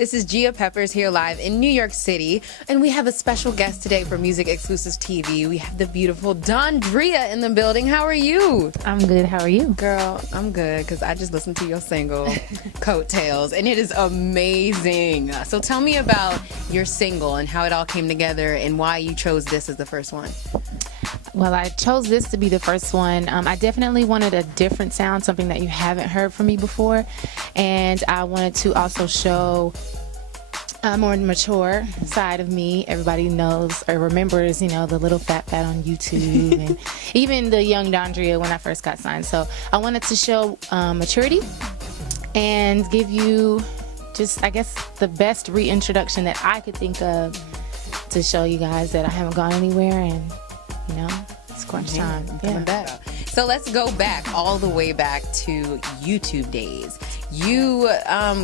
This is Gia Peppers here live in New York City, and we have a special guest today for MusicXclusives TV. We have the beautiful Dondria in the building. How are you? I'm good. How are you? Girl, I'm good because I just listened to your single, Coattails, and it is amazing. So tell me about your single and how it all came together and why you chose this as the first one. Well, I chose this to be the first one. I definitely wanted a different sound, something that you haven't heard from me before. And I wanted to also show a more mature side of me. Everybody knows or remembers, you know, the little fat on YouTube and even the young Dondria when I first got signed. So I wanted to show maturity and give you just, I guess, the best reintroduction that I could think of to show you guys that I haven't gone anywhere and, you know, it's crunch time. Coming back. So let's go back all the way back to YouTube days. You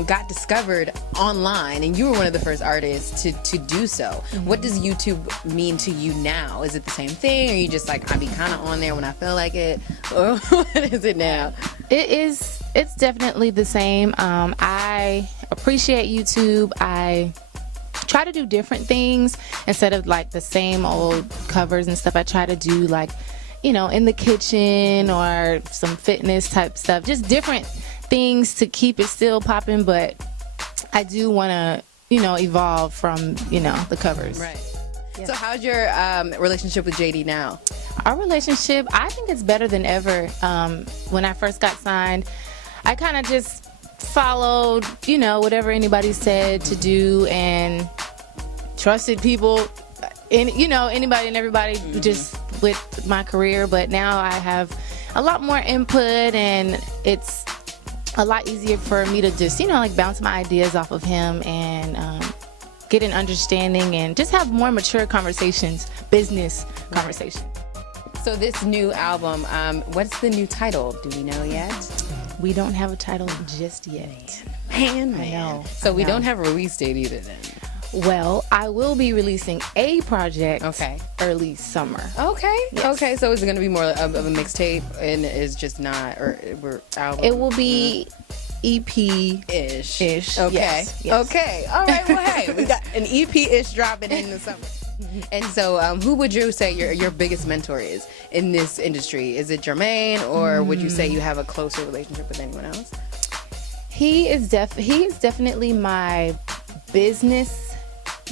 got discovered online, and you were one of the first artists to do so. What does YouTube mean to you now? Is it the same thing? Or are you just like, I be kind of on there when I feel like it? Or what is it now? It's definitely the same. I appreciate YouTube. I try to do different things instead of like the same old covers and stuff. I try to do like, you know, in the kitchen or some fitness type stuff, just different things to keep it still popping. But I do want to, you know, evolve from, you know, the covers. Right. Yeah. So how's your relationship with JD now? Our relationship, I think it's better than ever. When I first got signed, I kind of just followed, you know, whatever anybody said to do and trusted people and, you know, anybody and everybody just with my career. But now I have a lot more input and it's a lot easier for me to just, you know, like bounce my ideas off of him and get an understanding and just have more mature conversations, business conversations. So this new album, what's the new title? Do we know yet? We don't have a title just yet. Man. I know. So we I know. don't have a release date either then. Well, I will be releasing a project early summer. Okay. Yes. Okay. So is it going to be more of a mixtape and is just not, or we're album? It will be EP-ish. Okay. Yes. Yes. Okay. All right. Well, hey, we got an EP-ish dropping in the summer. And so who would you say your biggest mentor is in this industry? Is it Jermaine, or would you say you have a closer relationship with anyone else? He is definitely my business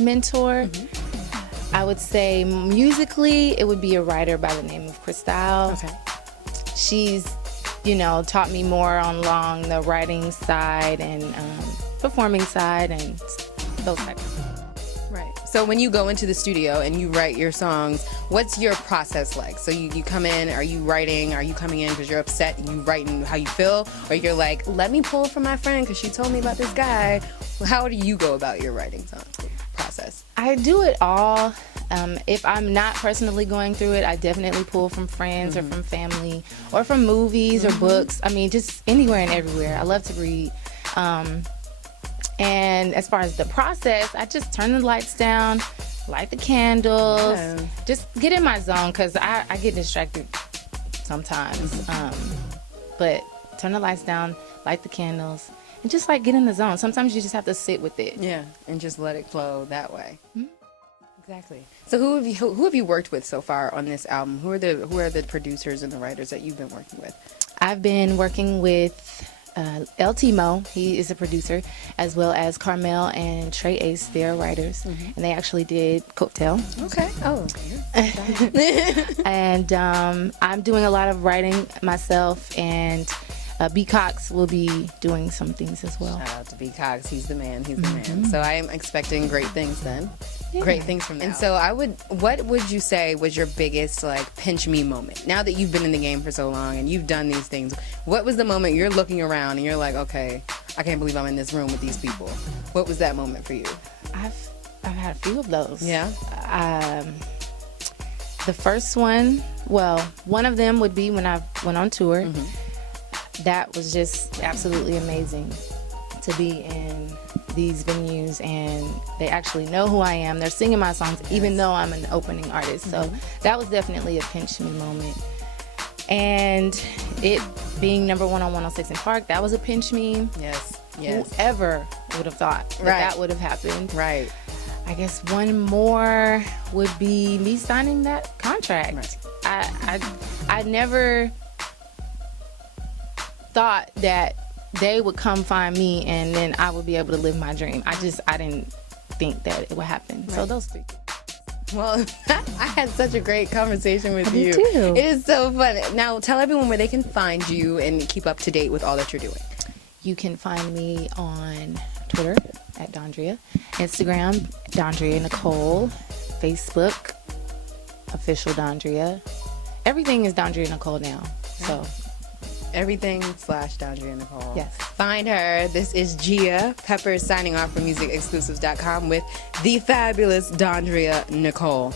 mentor. I would say musically it would be a writer by the name of Crystal. Okay. She's, you know, taught me more along the writing side and performing side and those types of things. Right. So when you go into the studio and you write your songs, what's your process like? So you come in, are you writing, are you coming in because you're upset and you writing how you feel? Or you're like, let me pull from my friend because she told me about this guy. How do you go about your writing song process? I do it all. If I'm not personally going through it, I definitely pull from friends or from family or from movies or books. I mean, just anywhere and everywhere. I love to read. And as far as the process, I just turn the lights down, light the candles, just get in my zone because I get distracted sometimes. But turn the lights down, light the candles, and just like get in the zone. Sometimes you just have to sit with it. Yeah, and just let it flow that way. Exactly. So who have you worked with so far on this album? Who are the producers and the writers that you've been working with? I've been working with LT Mo, he is a producer, as well as Carmel and Trey Ace, they're writers, and they actually did Coattail. Okay. Oh. And I'm doing a lot of writing myself, and B. Cox will be doing some things as well. Shout out to B. Cox, he's the man, he's the man. So I am expecting great things then. Yeah. Great things from that. And so what would you say was your biggest like pinch me moment? Now that you've been in the game for so long and you've done these things, what was the moment you're looking around and you're like, okay, I can't believe I'm in this room with these people? What was that moment for you? I've had a few of those. Yeah. The first one, well, one of them would be when I went on tour. That was just absolutely amazing to be in these venues and they actually know who I am. They're singing my songs even though I'm an opening artist. So that was definitely a pinch me moment. And it being #1 on 106 in Park, that was a pinch me. Yes. Whoever would have thought that Right. that would have happened. Right. I guess one more would be me signing that contract. Right. I never thought that they would come find me and then I would be able to live my dream. I didn't think that it would happen. So Right. those three. Well, I had such a great conversation with you. did too. It is so fun. Now, tell everyone where they can find you and keep up to date with all that you're doing. You can find me on Twitter at Dondria, Instagram, Dondria Nicole, Facebook, official Dondria. Everything is Dondria Nicole now. So, Everything / Dondria Nicole. Yes. Find her. This is Gia Peppers signing off from MusicXclusives.com with the fabulous Dondria Nicole.